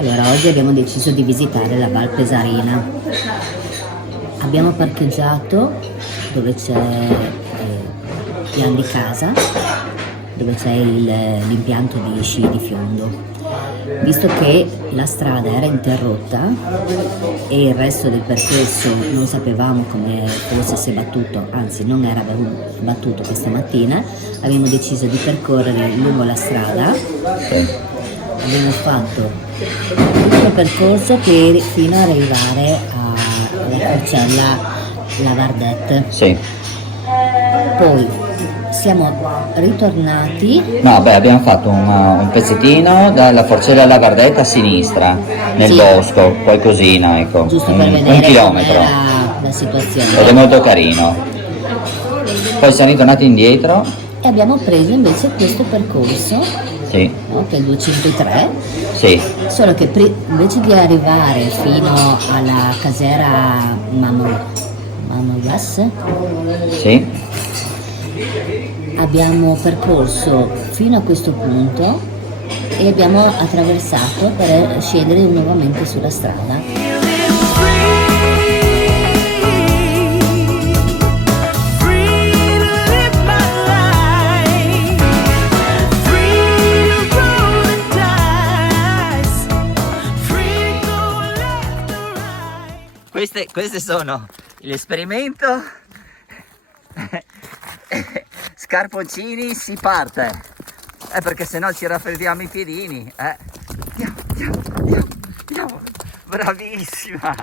Allora, oggi abbiamo deciso di visitare la Val Pesarina. Abbiamo parcheggiato dove c'è pian di casa, dove c'è l'impianto di sci di Fiondo. Visto che la strada era interrotta e il resto del percorso non sapevamo come fosse, se battuto, anzi non era battuto questa mattina, abbiamo deciso di percorrere lungo la strada. Abbiamo fatto tutto il percorso fino ad arrivare alla Forcella La Vardette. Sì. Poi siamo ritornati. No, beh, abbiamo fatto un pezzettino dalla Forcella alla Vardetta a sinistra, nel Sì. bosco, qualcosina, ecco. Giusto per un vedere chilometro. com'era la situazione. Ed è molto carino. Poi siamo ritornati indietro. E abbiamo preso invece questo percorso, Sì. no, che è il 203, Sì. solo che invece di arrivare fino alla casera Mamoyas, Sì. abbiamo percorso fino a questo punto e abbiamo attraversato per scendere nuovamente sulla strada. Queste sono l'esperimento. Scarponcini, si parte. Perché sennò ci raffreddiamo i piedini. Andiamo. Bravissima.